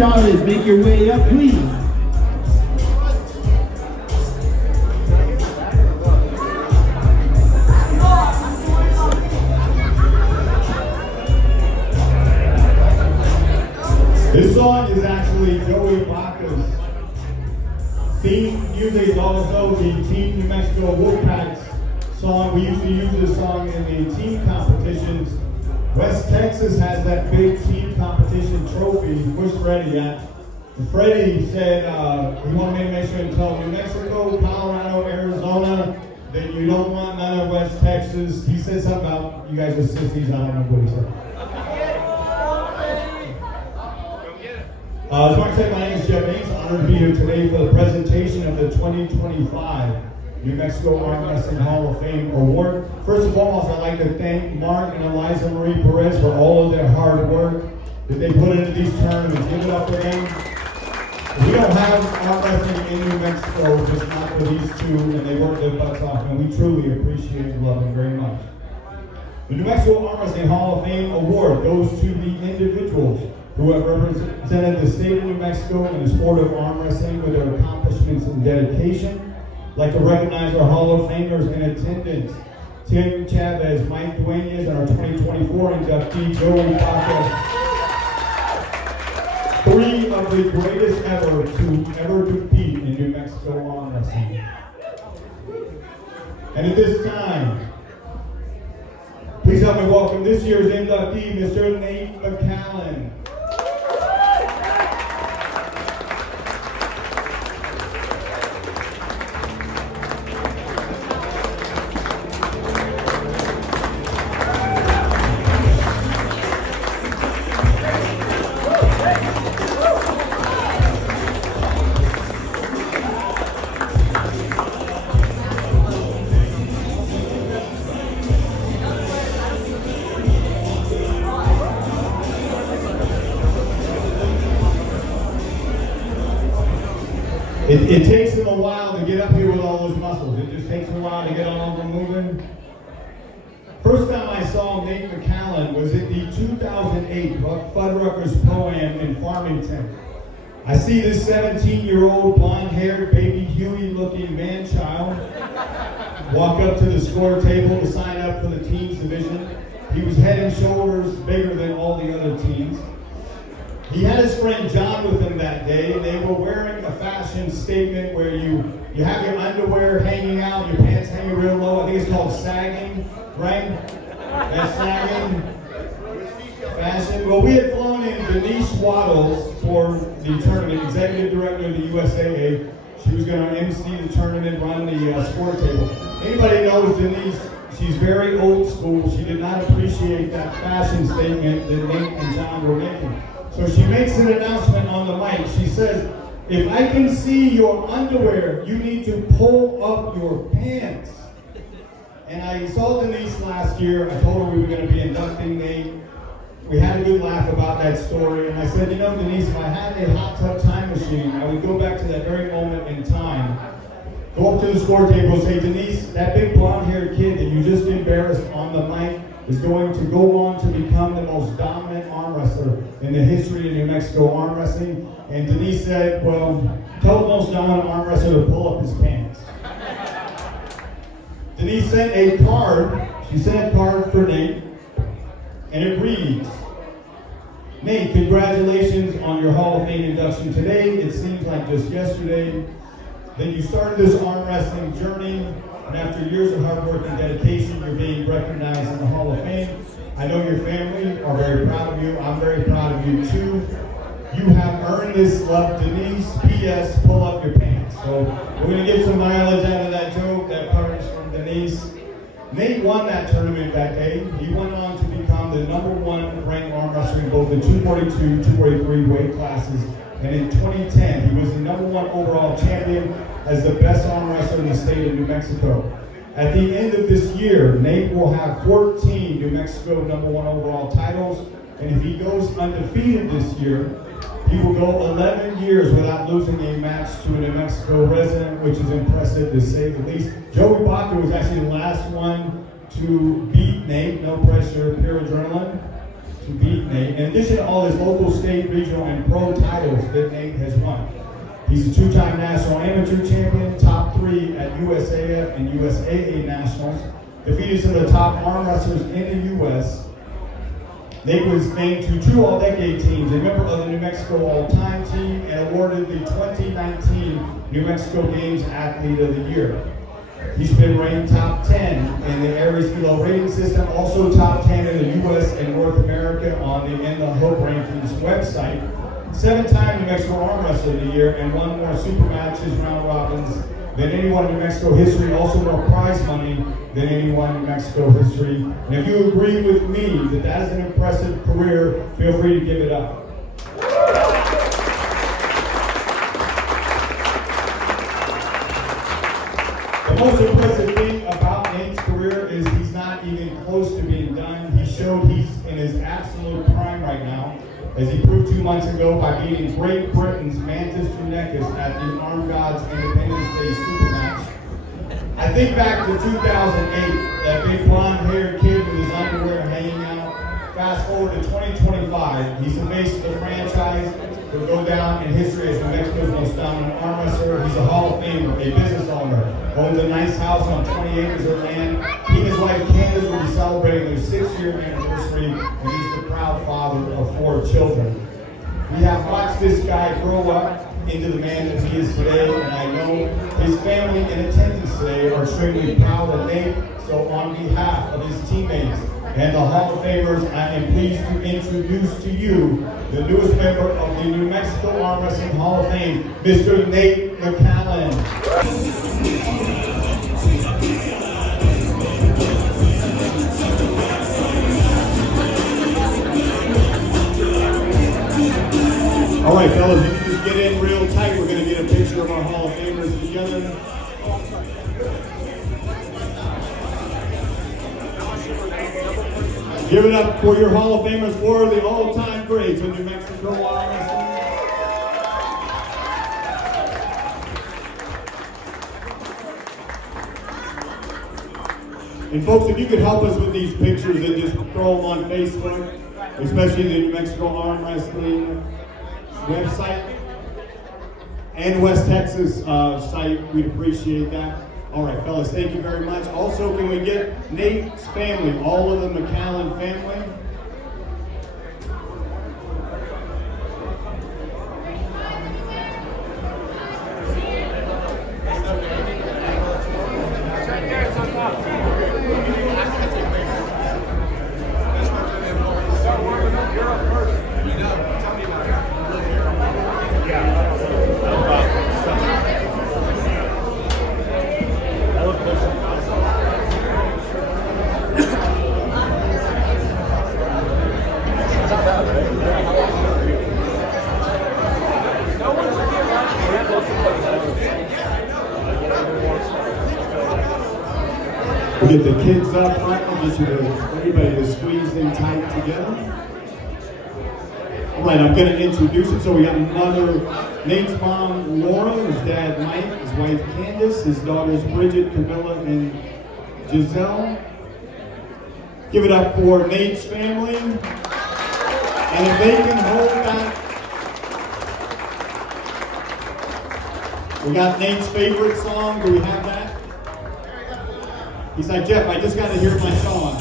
Charlotte, make your way up, please. This song is actually Joey Baca's theme music, also the Team New Mexico Wolfpack's song. We used to use this song in the team competitions. West Texas has that big team competition trophy. Where's Freddie at? And Freddie said he wanted me to make sure and tell New Mexico, Colorado, Arizona that you don't want none of West Texas. He said something about you guys are sissies. I don't know what he said. I just want to say my name is Jeff Ames. Honored to be here today for the presentation of the 2025 New Mexico Armwrestling Hall of Fame Award. First and foremost, I'd like to thank Mark and Eliza Marie Perez for all of their hard work that they put into these tournaments. Give it up for them. We don't have armwrestling in New Mexico, just not for these two, and they work their butts off, and we truly appreciate and love them very much. The New Mexico Armwrestling Hall of Fame Award goes to the individuals who have represented the state of New Mexico in the sport of arm wrestling with their accomplishments and dedication. I'd like to recognize our Hall of Famers in attendance. Tim Chavez, Mike Duenas, and our 2024 inductee, Joey Baca. Three of the greatest ever to ever compete in New Mexico arm wrestling. And at this time, please help me welcome this year's inductee, Mr. Nate McCallan. It takes him a while to get up here with all those muscles. It just takes him a while to get all of them moving. First time I saw Nate McCallan was at the 2008 Fuddruckers Pro-Am in Farmington. I see this 17-year-old blonde-haired baby Huey-looking man-child walk up to the score table to sign up for the teams division. He was head and shoulders bigger than all the other teams. He had his friend John with him that day. They were wearing a fashion statement where you have your underwear hanging out, your pants hanging real low. I think it's called sagging, right? That's sagging. Fashion. Well, we had flown in Denise Waddles for the tournament, executive director of the USAA. She was going to MC the tournament, run the score table. Anybody knows Denise? She's very old school. She did not appreciate that fashion statement that Nate and John were making. So she makes an announcement on the mic. She says, if I can see your underwear, you need to pull up your pants. And I saw Denise last year. I told her we were going to be inducting Nate. We had a good laugh about that story. And I said, you know, Denise, if I had a hot tub time machine, I would go back to that very moment in time, go up to the score table and say, Denise, that big blonde-haired kid that you just embarrassed on the mic is going to go on to become the most dominant arm wrestler in the history of New Mexico arm wrestling. And Denise said, well, tell the most dominant arm wrestler to pull up his pants. Denise sent a card. She sent a card for Nate, and it reads, Nate, congratulations on your Hall of Fame induction today. It seems like just yesterday that you started this arm wrestling journey. And after years of hard work and dedication, you're being recognized in the Hall of Fame. I know your family are very proud of you. I'm very proud of you too. You have earned this love, Denise. P.S. Pull up your pants. So we're going to get some mileage out of that joke, that courage from Denise. Nate won that tournament that day. He went on to become the #1 ranked arm wrestler in both the 242, 243 weight classes. And in 2010, he was the #1 overall champion as the best arm wrestler in the state of New Mexico. At the end of this year, Nate will have 14 New Mexico #1 overall titles, and if he goes undefeated this year, he will go 11 years without losing a match to a New Mexico resident, which is impressive to say the least. Joey Baca was actually the last one to beat Nate, no pressure, pure adrenaline. to beat Nate. In addition to all his local, state, regional, and pro titles that Nate has won. He's a two-time national amateur champion, top 3 at USAF and USAA nationals, defeated some of the top arm wrestlers in the U.S. Nate was named to 2 All-Decade teams, a member of the New Mexico All-Time team, and awarded the 2019 New Mexico Games Athlete of the Year. He's been ranked top 10 in the Aries Elo rating system, also top 10 in the U.S. and North America on the In the Hope Rankings website. 7-time New Mexico Arm Wrestler of the Year, and won more super matches, round robins than anyone in New Mexico history, also more prize money than anyone in New Mexico history. And if you agree with me that that is an impressive career, feel free to give it up. The most impressive thing about Nate's career is he's not even close to being done. He showed he's in his absolute prime right now, as he proved 2 months ago by beating Great Britain's Mantis Junekis at the Arm Gods Independence Day Super Match. I think back to 2008, that big blonde-haired kid with his underwear hanging out. Fast forward to 2025, he's the face of the franchise. He'll go down in history as New Mexico's most dominant arm wrestler. He's a Hall of Famer, a business owner, owns a nice house on 20 acres of land. He and his wife Candace will be celebrating their 6-year anniversary, and he's the proud father of 4 children. We have watched this guy grow up into the man that he is today, and I know his family in attendance today are extremely proud of Nate. So on behalf of his teammates and the Hall of Famers, I am pleased to introduce to you the newest member of the New Mexico Arm Wrestling Hall of Fame, Mr. Nate McCallan. All right, fellas, you can just get in real tight. We're going to get a picture of our Hall of Famers together. Give it up for your Hall of Famers, for the all-time greats of New Mexico Arm Wrestling. And folks, if you could help us with these pictures and just throw them on Facebook, especially the New Mexico Arm Wrestling website and West Texas site, we'd appreciate that. All right, fellas, thank you very much. Also, can we get Nate's family, all of the McCallan family? We'll get the kids up front and get everybody to squeeze in tight together. All right, I'm going to introduce it. So we got Nate's mom, Laura, his dad, Mike, his wife, Candace, his daughters, Bridget, Camilla, and Giselle. Give it up for Nate's family. And if they can hold that, we got Nate's favorite song. Do we have that? He's like, Jeff, I just got to hear my song.